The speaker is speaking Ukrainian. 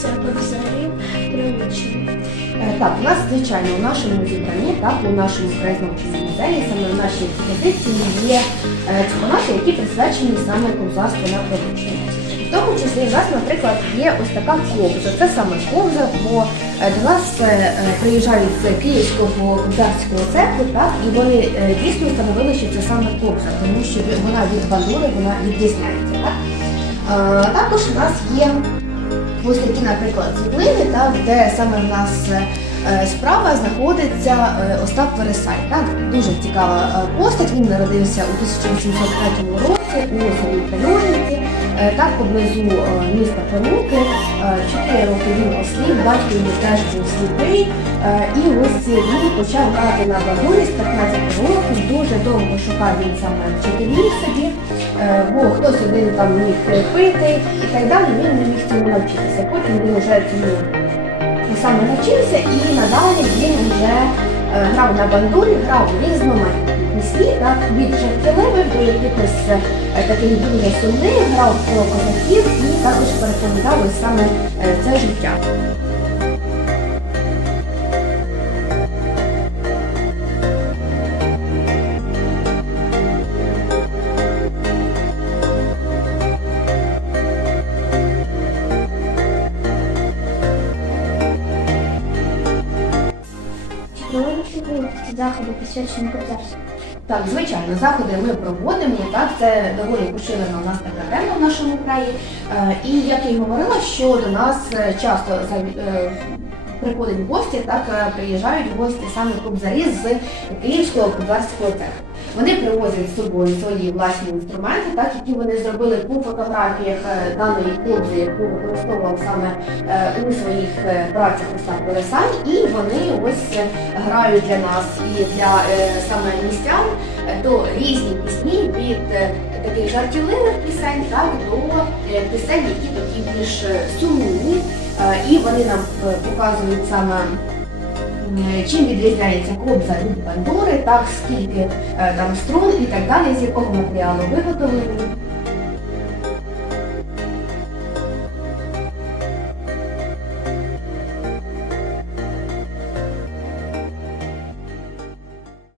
це кобзарів прилучні. Е, Так, у нас, звичайно, у нашому зібранні, так, у нашому краєзнавчому музеї, саме в нашій експозиції є е, експонати, які присвячені саме кобзарству на Прилуччині. В тому числі у нас, наприклад, є ось така кобза. Це саме кобза, бо е, до нас е, приїжджають з Київського кобзарського цеху, так, і вони дійсно встановили, що це саме кобза, тому що вона від бандури, вона відрізняється. Так? Також у нас є ось такі, наприклад, світлини, так, де саме в нас е, справа знаходиться е, Остап Вересай. Так? Дуже цікава е, постать. Він народився у 1803 році у селі Пельониці, е, так поблизу е, міста Пануки. Чотири роки він осліп, батько йому теж був сліпий. Е, І ось він почав грати на бандурі з 15 років. Дуже довго шукав він саме вчителів собі, е, бо хтось один там міг пити і так далі. Він не міг цьому навчитися. Потім він вже цьому саме навчився і надалі він вже е, грав на бандурі, грав різноманітні пісні, так, від жартівливих якихось е, таких дуже сумних, грав про козаків і також переповідав саме е, це життя. Заходи присвячені кобзарству? Так, звичайно, заходи ми проводимо. Так, це доволі поширена у нас така тема в нашому краї. Е, І як я й говорила, що до нас е, часто е, приходять гості, так приїжджають гості саме кобзарі з Київського кубарського цеху. Вони привозять з собою свої власні інструменти, так які вони зробили по фотографіях е, даної кобзи, яку використовував саме е, у своїх е, працях Остап Вересай, і вони ось грають для нас і для саме містян то різні пісні від таких жартівливих пісень, так до пісень, які такі більш сумні. І вони нам показують саме. М, Чим відрізняється кобза від бандури, так скільки е, там струн і так далі, з якого матеріалу виготовлені.